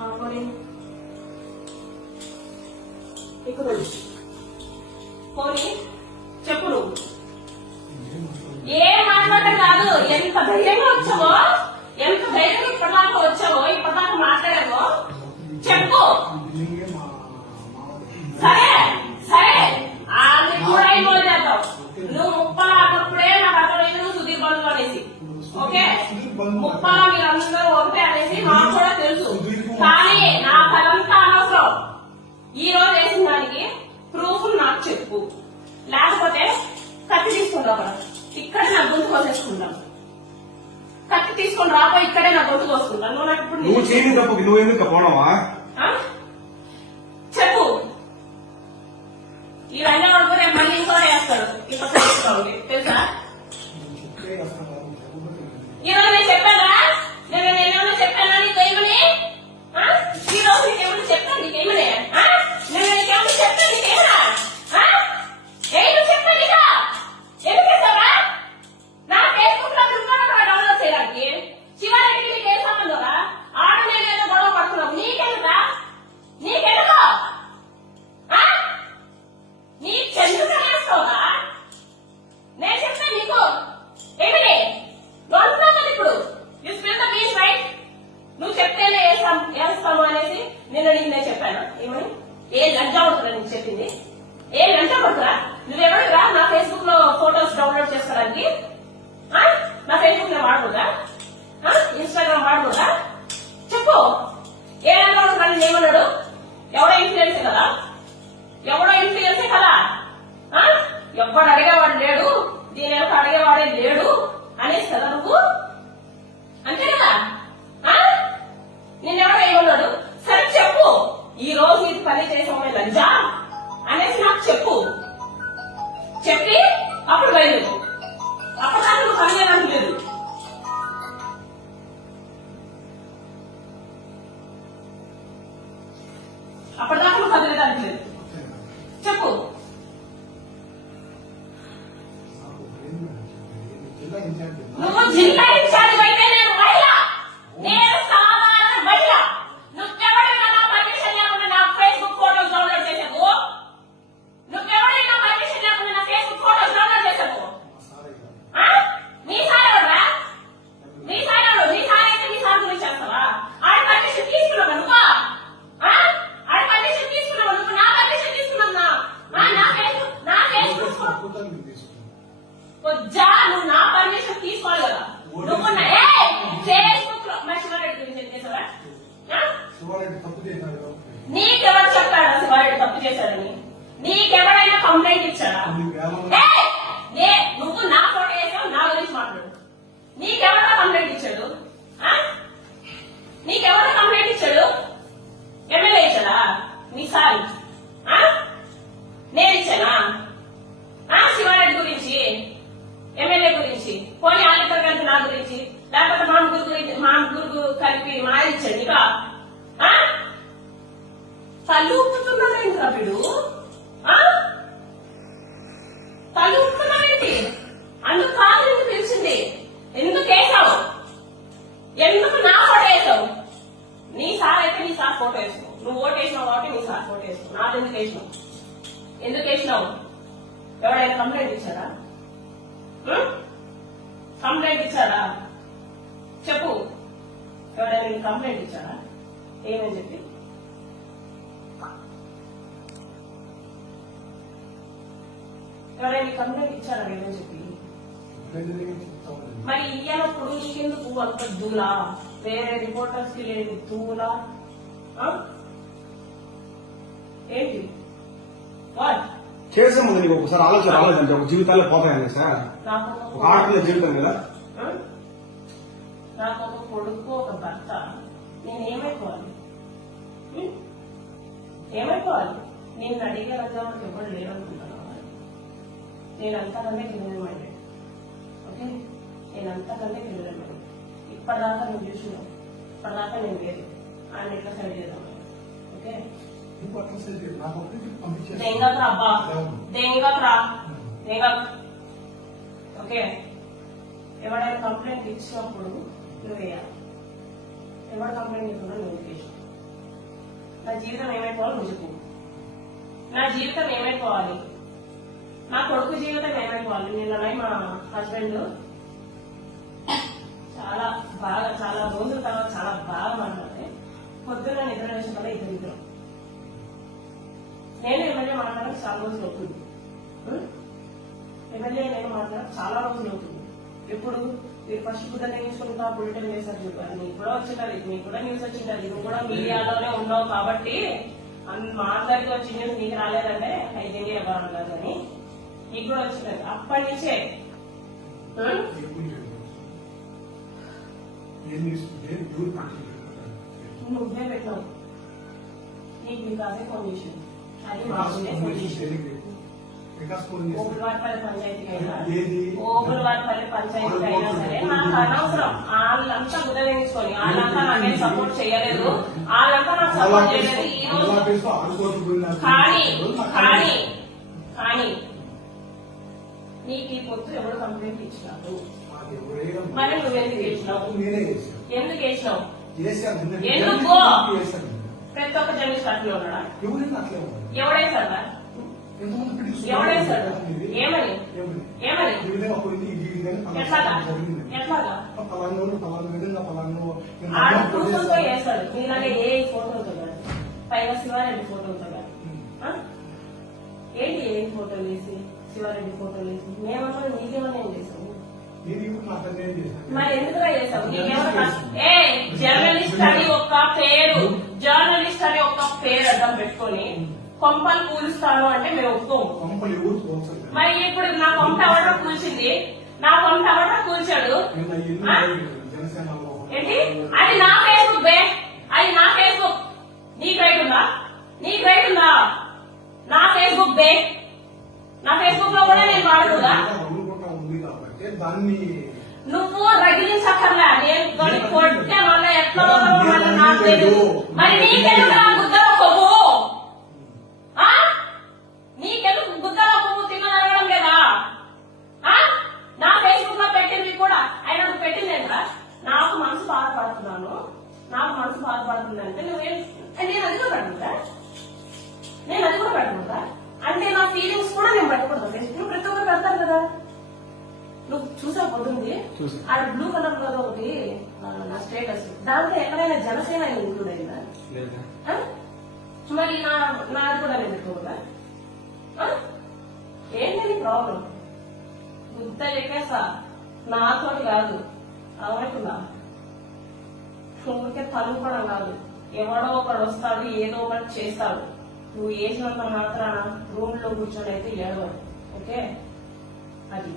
పోనీ చెప్పు నువ్వు ఏం మాట్లాడటం కాదు. ఎంత ధైర్యంగా వచ్చావో, ఎంత ధైర్యంగా ఇప్పటిదాకా వచ్చావో, ఇప్పటిదాకా మాట్లాడావో చెప్పు. సరే సరే అది కూడా ఇన్వాల్వ్ చేద్దాం. నువ్వు ముప్పలా అన్నప్పుడే నాకు అర్థమైంది నువ్వు సుధీర్ బంధువు అనేసి. ఓకే, ముప్పలా మీరందరూ ఒకటే అనేసి మాకు కూడా తెలుసు. కానీ నా కలంతా అనవసరం. ఈ రోజు వేసిన దానికి ప్రూఫ్ నాకు చెప్పు, లేకపోతే కత్తి తీసుకుంటావు కదా, ఇక్కడే నా గొంతు కోసేసుకుంటాను. కత్తి తీసుకొని రాబో, ఇక్కడే నా గొంతు కోసుకుంటాను. నువ్వు నాకు ఇప్పుడు చెప్పు. ఈ రంగవాడు కూడా మళ్ళీ ఇంకో వేస్తాడు. ఇప్పుడు తెలుసా? ఈరోజు నేను చెప్పానా? నేనేమన్నా చెప్పానా నీకేమని? ఈ రోజు నీకేమన్నా చెప్పాను నీకేమని? నేను నీకేమన్నా చెప్పాను నీకేమన్నా? ఏమి చెప్పాను ఇక? ఎందుకు చేస్తావా? నా ఫేస్బుక్ లో డౌన్లోడ్ చేయడానికి శివారెడ్డికి నీకేం సంబంధం? ఆడ నేనేదో గొడవ పడుతున్నావు. నీకెందుకా? నీకెందుకో నీ చెందుకు వేస్తావా? నేను చెప్తాను నీకు ఏమిటి అంటున్నావు ఇప్పుడు. You spill the beach right. నువ్వు చెప్తేనే వేస్తాము అనేసి నిన్న నీకు నేను చెప్పాను. ఏమని? ఏ లంచా ఉంటుందా నీకు చెప్పింది? ఏ లంచా పడుతురా? నువ్వెవడురా నా ఫేస్బుక్ లో ఫోటోస్ డౌన్లోడ్ చేసుకోవడానికి? నా ఫేస్బుక్ లో వాడకూడదా? ఇన్స్టాగ్రామ్ వాడకూడదా? చెప్పు. ఏ లంచా ఉంటుందని ఏమన్నాడు? ఎవడో ఇన్ఫ్లుయెన్సే కదా, ఎవడో ఇన్ఫ్లుయెన్సే కదా. ఎవ్వడు అడిగేవాడు లేడు, దీని యొక్క అడిగేవాడే లేడు అనేసి కదా నువ్వు. అంతే కదా? నిన్నెవడో ఏమన్నాడు? సరే చెప్పు, ఈ రోజు నీకు పని చేసామని లంజా అనేసి నాకు చెప్పు. చెప్పి అప్పుడు బయలుదేరు. అప్పటిదాకా నువ్వు పని చేయడానికి లేదు. అప్పటిదాకా నువ్వు కదిలేదానికి లేదు. చెప్పు. నువ్వు జిల్లా ఇన్ఛార్జ్ అయితే నేను మహిళ, నేను సాధారణ మహిళ. నువ్వెవడైనా నా పర్మిషన్ లేకుండా నా ఫేస్బుక్ ఫోటోస్ డౌన్లోడ్ చేసావు? నువ్వెవడైనా పర్మిషన్ లేకుండా నా ఫేస్బుక్ ఫోటోస్ డౌన్లోడ్ చేసావు? నీ సార్ ఎవరా? నీ సార్ ఎవరు? నీ సార్ అయితే నీ సార్ గురించి చేస్తావా? ఆడ పర్మిషన్ తీసుకున్నావా నువ్వు? ఆడ పర్మిషన్ తీసుకున్నావా నువ్వు? నా పర్మిషన్ తీసుకున్నా? నా ఫేస్బుక్ జా నువ్వు నా పర్మిషన్ తీసుకోవాలి కదా. నువ్వు ఫేస్బుక్ లో మా శివారెడ్డి గురించి ఏం చేసావా? నీకెవరు చెప్పాడా శివారెడ్డి తప్పు చేశాడని? నీకెవరైనా కంప్లైంట్ ఇచ్చాడా? నువ్వు నా ఫోటో వేసావు, నా గురించి మాట్లాడు. నీకెవరైనా కంప్లైంట్ ఇచ్చాడు? నీకెవరైనా కంప్లైంట్ ఇచ్చాడు? ఎమ్మెల్యే ఇచ్చాడా? నీ సారి నేను ఇచ్చానా? శివారెడ్డి గురించి, ఎమ్మెల్యే గురించి, పోనీ ఆలిద్దరు కలిపి నా గురించి, లేకపోతే మా ముగ్గురు కలిపి మా ఆయన ఇచ్చాడు ఇక. తల్లు ఊపుతున్నాడేంటి రా వీడు? తల్లు ఊపుతున్నాడేంటి? అందుకు కాదు ఎందుకు పిలిచింది. ఎందుకు వేసావు? ఎందుకు నా ఫోటో వేసావు? నీ సార్ అయితే నీ సార్ ఫోటో వేసావు. నువ్వు ఓటు వేసినావు కాబట్టి నీ సార్ ఫోటో వేసావు. నాది ఎందుకు వేసినావు? ఎందుకు వేసినావు? ఎవరైనా కంప్లైంట్ ఇచ్చారా? కంప్లైంట్ ఇచ్చారా? చెప్పు. ఎవరైనా కంప్లైంట్ ఇచ్చారా? ఏమని చెప్పి? ఎవరైనా కంప్లైంట్ ఇచ్చారా? ఏమని చెప్పి? మరి ఇయ్యనప్పుడు నీకెందుకు అంత దూలా? వేరే రిపోర్టర్స్ కి లేని దూలా ఏంటి? వాట్ చేసే ముందు నీకు ఒకసారి ఆలోచన రాలేదంటే ఒక జీవితాల్లో పోతాయని సార్. ఒక ఆడపిల్ల జీవితం కదా. నాకు ఒక కొడుకు, ఒక భర్త. నేను ఏమైపోవాలి? ఏమైపోవాలి? నేను అడిగే రంగంలో ఎవరు లేరనుకుంటున్నాను. నేను అంతకంటే క్రిమినల్ మైండెడ్. ఓకే, నేను అంతకంటే క్రిమినల్ మైండెడ్. ఇప్పటిదాకా నేను చూసినావు, ఇప్పటిదాకా నేను లేదు. ఆయన ఎట్లా సైడ్ చేద్దాం? ఓకే, దెంగకు అబ్బా, దెంగకు రా, దెంగకు. ఓకే, ఎవరైనా కంప్లైంట్ ఇచ్చినప్పుడు నువ్వు వేయాలి. ఎవరు కంప్లైంట్ ఇవ్వకుండా నోటిఫికేషన్ నా జీవితం ఏమైపోవాలి నువ్వు చెప్పు. నా జీవితం ఏమైపోవాలి, నా కొడుకు జీవితం ఏమైపోవాలి. నిన్న మా హస్బెండ్ చాలా రోజుల తర్వాత చాలా బాగా మాట్లాడితే పొద్దున్న నిద్ర వేసిన కల్లా ఇద్దరు నేను ఎమ్మెల్యే మాట్లాడడం చాలా రోజులు అవుతుంది. ఎమ్మెల్యే నేను మాట్లాడడం చాలా రోజులు అవుతుంది. ఎప్పుడు మీరు ఫస్ట్ బుద్ధ నేర్చుకుంటా బులెటిన్ చేశారు చూడాలి. నీకు కూడా వచ్చింటారు, నీకు కూడా న్యూస్ వచ్చింటారు, నువ్వు కూడా మీడియాలోనే ఉన్నావు కాబట్టి మా అందరికి వచ్చి న్యూస్ నీకు రాలేదంటే అయితే ఎవరు కాదు అని నీకు కూడా వచ్చింటారు. అప్పటి నుంచే నువ్వే పెట్టావు. నీకు మీకు అదే ఫోన్ చేసింది. అది మామూలే ఫోన్ చేసింది. ఓపులవారిపల్లి పంచాయతీకి అయినా ఓపులవారిపల్లి పంచాయతీకి అయినా సరే నాకు అనవసరం. వాళ్ళంతా గుదవేయించుకొని వాళ్ళంతా నాకేం సపోర్ట్ చేయలేదు, వాళ్ళంతా నాకు సపోర్ట్ చేయలేదు. ఈ రోజు కానీ నీకు ఈ పొత్తు ఎవరు కంప్లైంట్ ఇచ్చినారు? మరి నువ్వెందుకు వేసినావు? ఎందుకు వేసినావు? ఎందుకు? ప్రతి ఒక్క జర్నలిస్ట్ అట్లే ఉన్నాడా? ఎవడేసాడా? ఎవడేసాడు? ఏమని ఏమని ఎట్లాగా ఎట్లాగా ఆడ కూర్చుంతో వేస్తాడు. మీలాగే ఏ ఫోటో అవుతుంది పైగా శివారెడ్డి ఫోటో అవుతుంది. ఏంటి ఏ ఫోటోలు వేసి శివారెడ్డి ఫోటోలు వేసి మేమన్నా నీకేమన్నా ఏం చేసాము? మరి ఎందుకుగా చేసావు? నీకేమన్నా జర్నలిస్ట్ అని ఒక పేరు, జర్నలిస్ట్ అని ఒక పేరు అడ్డం పెట్టుకొని కొంపలు కూలుస్తాను అంటే మేము ఒప్పుకోము. మరి ఇప్పుడు నా కొంప ఎవడో కూల్చింది, నా కొంప ఎవడో కూల్చాడు ఏంటి? అది నా ఫేస్బుక్ బే, అది నా ఫేస్బుక్. నీకు రైట్ ఉందా? నీకు రైట్ ఉందా? నా ఫేస్బుక్ బే, నా ఫేస్బుక్ లో కూడా నేను వాడకూడదా? నువ్వు రగిలించక్కర్లా. నేను కొట్టే వల్ల ఎట్లా నాకు తెలియదు. మరి నీకెందుకు నా గుద్దలో కొవ్వు? నీకెందుకు గుద్దలో కొవ్వు తిన్నదనడం లేదా? నా ఫేస్బుక్ లో పెట్టింది కూడా ఆయన నువ్వు పెట్టింది ఏంట్రా? నాకు మనసు బాధపడుతున్నాను, నాకు మనసు బాధపడుతుందంటే నువ్వేం? నేను అది కూడా పెట్టకుండా, నేను అది కూడా పెట్టకుండా అంటే నా ఫీలింగ్స్ కూడా నేను పెట్టకూడదు. ఫేస్బుక్ ప్రతి ఒక్కరు పెడతారు కదా. నువ్వు చూసా పోతుంది ఆడ బ్లూ కలర్ లో ఒకటి నా స్టేటస్, దాంట్లో ఎక్కడైనా జనసేన ఇంక్లూడ్ అయిందా? మరి నాది కూడా నేను పెట్టుకోదా? ఏంటని ప్రాబ్లం? గుర్త చెప్పేసా నాతోటి కాదు అవనుకున్నా. ఊరికే తలుపుకోవడం కాదు, ఎవడో ఒకడు వస్తాడు ఏదో ఒకటి చేస్తాడు. నువ్వు వేసినంత మాత్రాన రూమ్ లో కూర్చొని అయితే ఏడవడు. ఓకే, అది